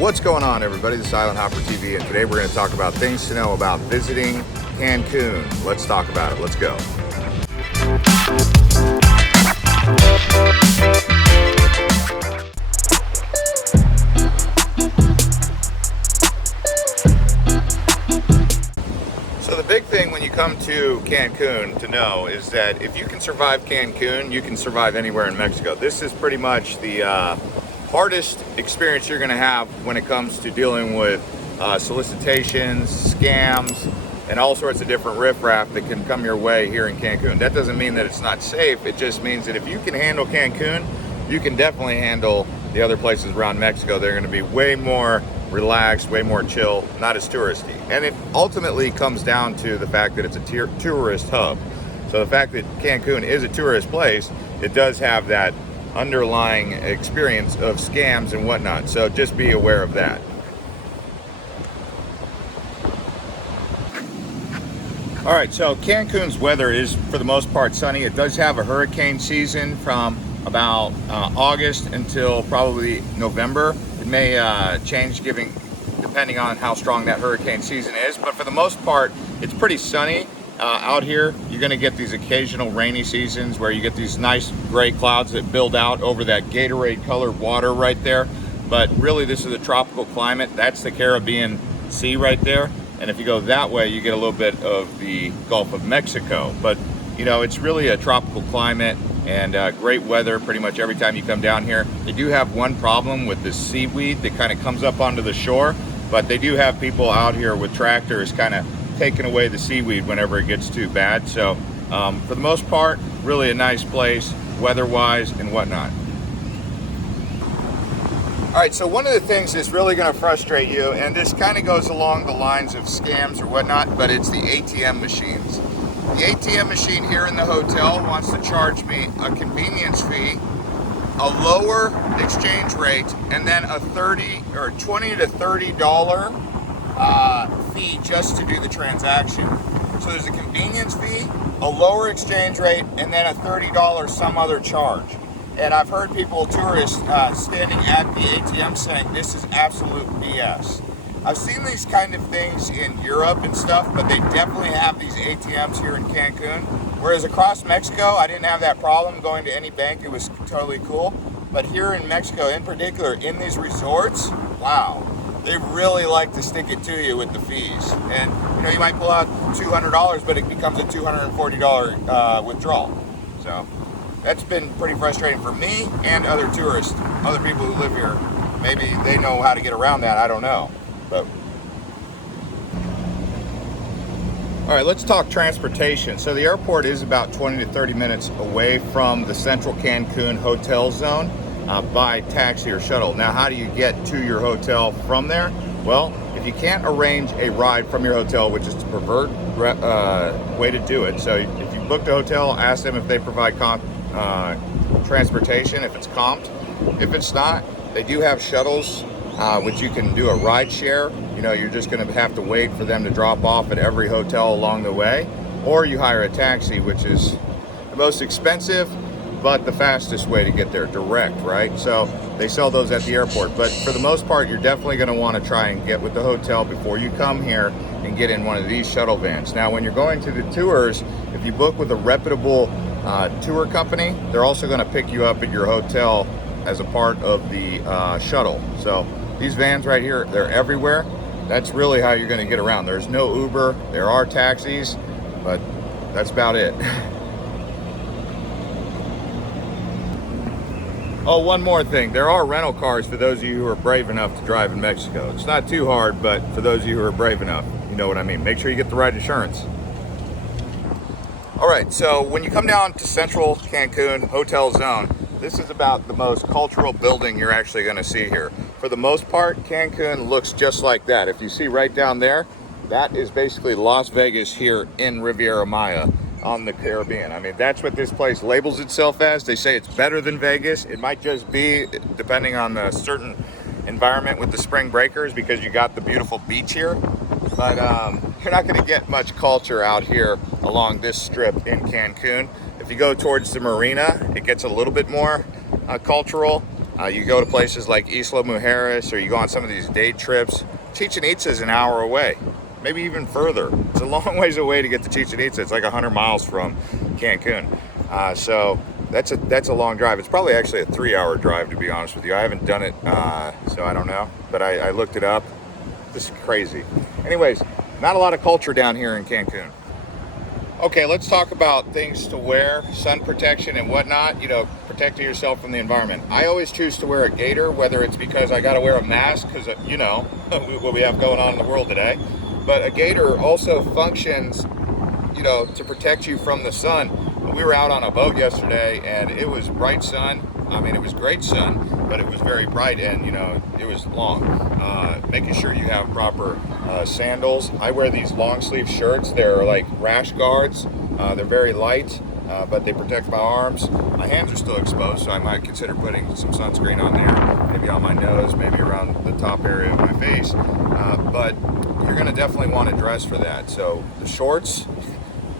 What's going on, everybody? This is Island Hopper TV, and today we're going to talk about things to know about visiting Cancun. Let's talk about it. Let's go. So the big thing when you come to Cancun to know is that if you can survive Cancun, you can survive anywhere in Mexico. This is pretty much the hardest experience you're going to have when it comes to dealing with solicitations, scams, and all sorts of different riffraff that can come your way here in Cancun. That doesn't mean that it's not safe. It just means that if you can handle Cancun, you can definitely handle the other places around Mexico. They're going to be way more relaxed, way more chill, not as touristy. And it ultimately comes down to the fact that it's a tourist hub. So the fact that Cancun is a tourist place, it does have that underlying experience of scams and whatnot. So just be aware of that. All right, so Cancun's weather is for the most part sunny. It does have a hurricane season from about August until probably November. It may change depending on how strong that hurricane season is, but for the most part, it's pretty sunny. Out here, you're going to get these occasional rainy seasons where you get these nice gray clouds that build out over that Gatorade colored water right there. But really, this is a tropical climate. That's the Caribbean Sea right there. And if you go that way, you get a little bit of the Gulf of Mexico. But, you know, it's really a tropical climate and great weather pretty much every time you come down here. They do have one problem with the seaweed that kind of comes up onto the shore, but they do have people out here with tractors kind of taking away the seaweed whenever it gets too bad. So for the most part, really a nice place weather-wise and whatnot. All right, so one of the things that's really going to frustrate you, and this kind of goes along the lines of scams or whatnot, but it's the ATM machines. The ATM machine here in the hotel wants to charge me a convenience fee, a lower exchange rate, and then a $20 to $30 fee just to do the transaction. So there's a convenience fee, a lower exchange rate, and then a $30 some other charge. And I've heard tourists standing at the ATM saying this is absolute BS. I've seen these kind of things in Europe and stuff, but they definitely have these ATMs here in Cancun. Whereas across Mexico, I didn't have that problem going to any bank. It was totally cool. But here in Mexico, in particular, in these resorts, wow, they really like to stick it to you with the fees. And you know, you might pull out $200, but it becomes a $240 withdrawal. So that's been pretty frustrating for me and other tourists, other people who live here. Maybe they know how to get around that, I don't know. But all right, let's talk transportation. So the airport is about 20 to 30 minutes away from the central Cancun hotel zone by taxi or shuttle. Now, how do you get to your hotel from there? Well, if you can't arrange a ride from your hotel, which is the preferred way to do it. So if you booked a hotel, ask them if they provide transportation, if it's comped. If it's not, they do have shuttles, which you can do a ride share. You know, you're just going to have to wait for them to drop off at every hotel along the way, or you hire a taxi, which is the most expensive but the fastest way to get there, direct, right? So they sell those at the airport, but for the most part, you're definitely going to want to try and get with the hotel before you come here and get in one of these shuttle vans. Now, when you're going to the tours, if you book with a reputable tour company, they're also going to pick you up at your hotel as a part of the shuttle. So these vans right here, they're everywhere. That's really how you're going to get around. There's no Uber, there are taxis, but that's about it. Oh, one more thing. There are rental cars for those of you who are brave enough to drive in Mexico. It's not too hard, but for those of you who are brave enough, you know what I mean. Make sure you get the right insurance. All right, so when you come down to central Cancun hotel zone, this is about the most cultural building you're actually going to see here. For the most part, Cancun looks just like that. If you see right down there, that is basically Las Vegas here in Riviera Maya on the Caribbean. I mean, that's what this place labels itself as. They say it's better than Vegas. It might just be, depending on the certain environment with the spring breakers, because you got the beautiful beach here. But you're not going to get much culture out here along this strip in Cancun. If you go towards the marina, it gets a little bit more cultural. You go to places like Isla Mujeres, or you go on some of these day trips. Chichen Itza is an hour away, maybe even further. It's a long ways away to get to Chichen Itza. It's like 100 miles from Cancun. So that's a long drive. It's probably actually a 3-hour drive, to be honest with you. I haven't done it, so I don't know. But I looked it up. This is crazy. Anyways, not a lot of culture down here in Cancun. Okay, let's talk about things to wear, sun protection and whatnot, you know, protecting yourself from the environment. I always choose to wear a gaiter, whether it's because I got to wear a mask because, you know, what we have going on in the world today. But a gaiter also functions, you know, to protect you from the sun. We were out on a boat yesterday and it was bright sun. I mean, it was great sun, but it was very bright and, you know, it was long. Making sure you have proper sandals. I wear these long sleeve shirts. They're like rash guards. They're very light, but they protect my arms. My hands are still exposed, so I might consider putting some sunscreen on there, maybe on my nose, maybe around the top area of my face. But you're gonna definitely want to dress for that. So the shorts,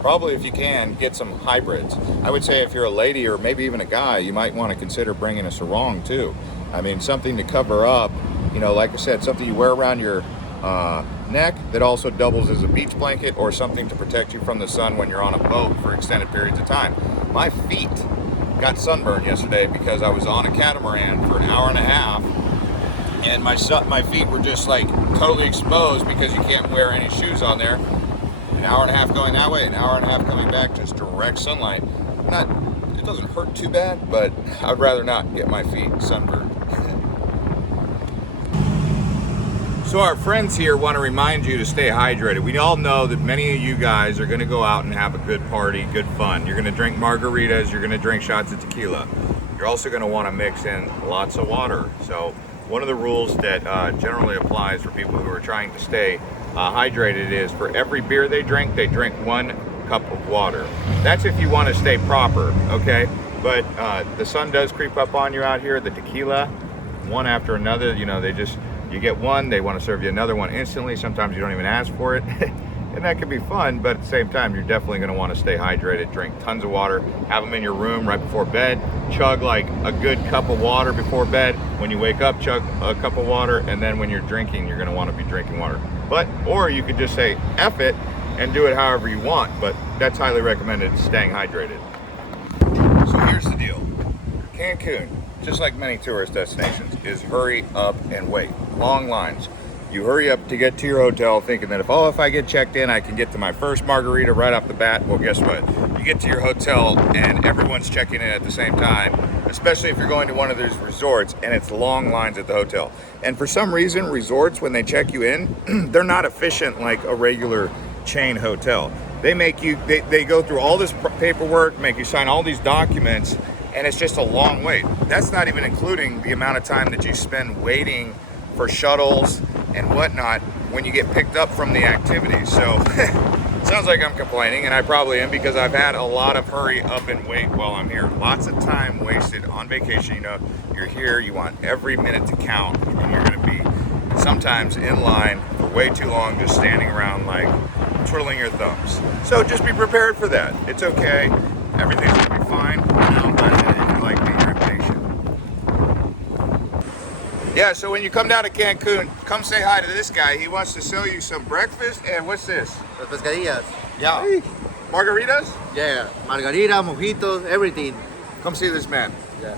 probably if you can, get some hybrids. I would say if you're a lady or maybe even a guy, you might want to consider bringing a sarong too. I mean, something to cover up, you know, like I said, something you wear around your neck that also doubles as a beach blanket, or something to protect you from the sun when you're on a boat for extended periods of time. My feet got sunburned yesterday because I was on a catamaran for an hour and a half, and my feet were just like totally exposed because you can't wear any shoes on there. An hour and a half going that way, an hour and a half coming back, just direct sunlight. It doesn't hurt too bad, but I'd rather not get my feet sunburned. So our friends here want to remind you to stay hydrated. We all know that many of you guys are going to go out and have a good party, good fun. You're going to drink margaritas, you're going to drink shots of tequila. You're also going to want to mix in lots of water. So one of the rules that generally applies for people who are trying to stay hydrated is for every beer they drink 1 cup of water. That's if you want to stay proper, okay? But the sun does creep up on you out here. The tequila, one after another, you know, you get one, they want to serve you another one instantly. Sometimes you don't even ask for it. And that can be fun, but at the same time, you're definitely going to want to stay hydrated. Drink tons of water, have them in your room right before bed, chug like a good cup of water before bed. When you wake up, chug a cup of water, and then when you're drinking, you're going to want to be drinking water. Or you could just say F it and do it however you want, but that's highly recommended, staying hydrated. So here's the deal. Cancun, just like many tourist destinations, is hurry up and wait. Long lines. You hurry up to get to your hotel thinking that if I get checked in, I can get to my first margarita right off the bat. Well, guess what? You get to your hotel and everyone's checking in at the same time, especially if you're going to one of these resorts and it's long lines at the hotel. And for some reason, resorts, when they check you in, they're not efficient like a regular chain hotel. They make you, they go through all this paperwork, make you sign all these documents, and it's just a long wait. That's not even including the amount of time that you spend waiting for shuttles and whatnot when you get picked up from the activities. So sounds like I'm complaining, and I probably am, because I've had a lot of hurry up and wait while I'm here. Lots of time wasted on vacation. You know, you're here, you want every minute to count, and you're going to be sometimes in line for way too long, just standing around like twiddling your thumbs. So just be prepared for that. It's okay. Everything's going to be fine. But if you like me, you're impatient. Yeah, so when you come down to Cancun, come say hi to this guy. He wants to sell you some breakfast. And what's this? Las pescadillas. Yeah. Margaritas? Yeah, margarita, mojitos, everything. Come see this man. Yeah.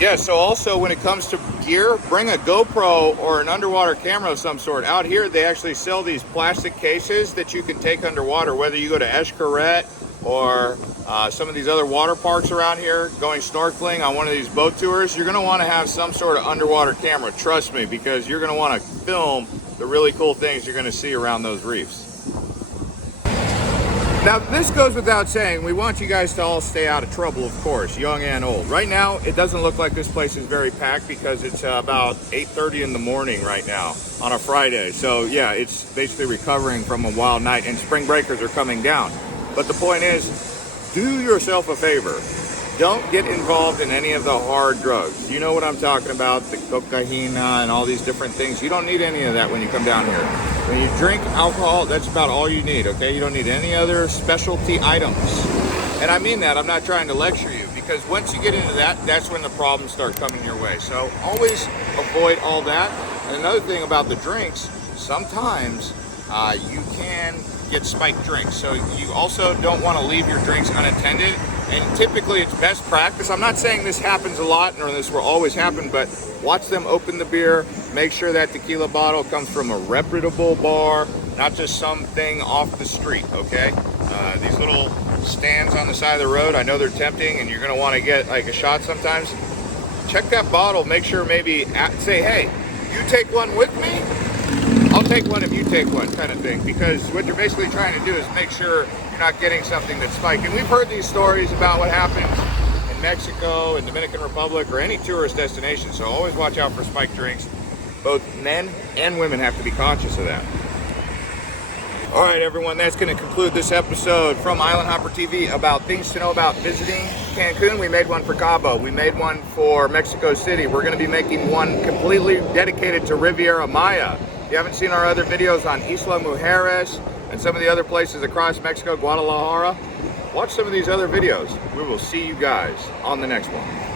Yeah, so also when it comes to gear, bring a GoPro or an underwater camera of some sort. Out here, they actually sell these plastic cases that you can take underwater, whether you go to Xcaret or some of these other water parks around here, going snorkeling on one of these boat tours. You're gonna wanna have some sort of underwater camera, trust me, because you're gonna wanna film the really cool things you're gonna see around those reefs. Now, this goes without saying, we want you guys to all stay out of trouble, of course, young and old. Right now, it doesn't look like this place is very packed because it's about 8:30 in the morning right now on a Friday. So yeah, it's basically recovering from a wild night, and spring breakers are coming down. But the point is, do yourself a favor. Don't get involved in any of the hard drugs. You know what I'm talking about, the cocaine and all these different things. You don't need any of that when you come down here. When you drink alcohol, that's about all you need, okay? You don't need any other specialty items. And I mean that, I'm not trying to lecture you, because once you get into that, that's when the problems start coming your way. So always avoid all that. And another thing about the drinks, sometimes you can get spiked drinks. So you also don't want to leave your drinks unattended. And typically it's best practice. I'm not saying this happens a lot or this will always happen, but watch them open the beer. Make sure that tequila bottle comes from a reputable bar, not just something off the street, okay? These little stands on the side of the road, I know they're tempting and you're gonna wanna get like a shot sometimes. Check that bottle, make sure maybe say, hey, you take one with me? I'll take one if you take one, kind of thing. Because what you're basically trying to do is make sure you're not getting something that's spiked. And we've heard these stories about what happens in Mexico and Dominican Republic or any tourist destination. So always watch out for spiked drinks. Both men and women have to be conscious of that. All right, everyone, that's going to conclude this episode from Island Hopper TV about things to know about visiting Cancun. We made one for Cabo. We made one for Mexico City. We're going to be making one completely dedicated to Riviera Maya. If you haven't seen our other videos on Isla Mujeres and some of the other places across Mexico, Guadalajara, watch some of these other videos. We will see you guys on the next one.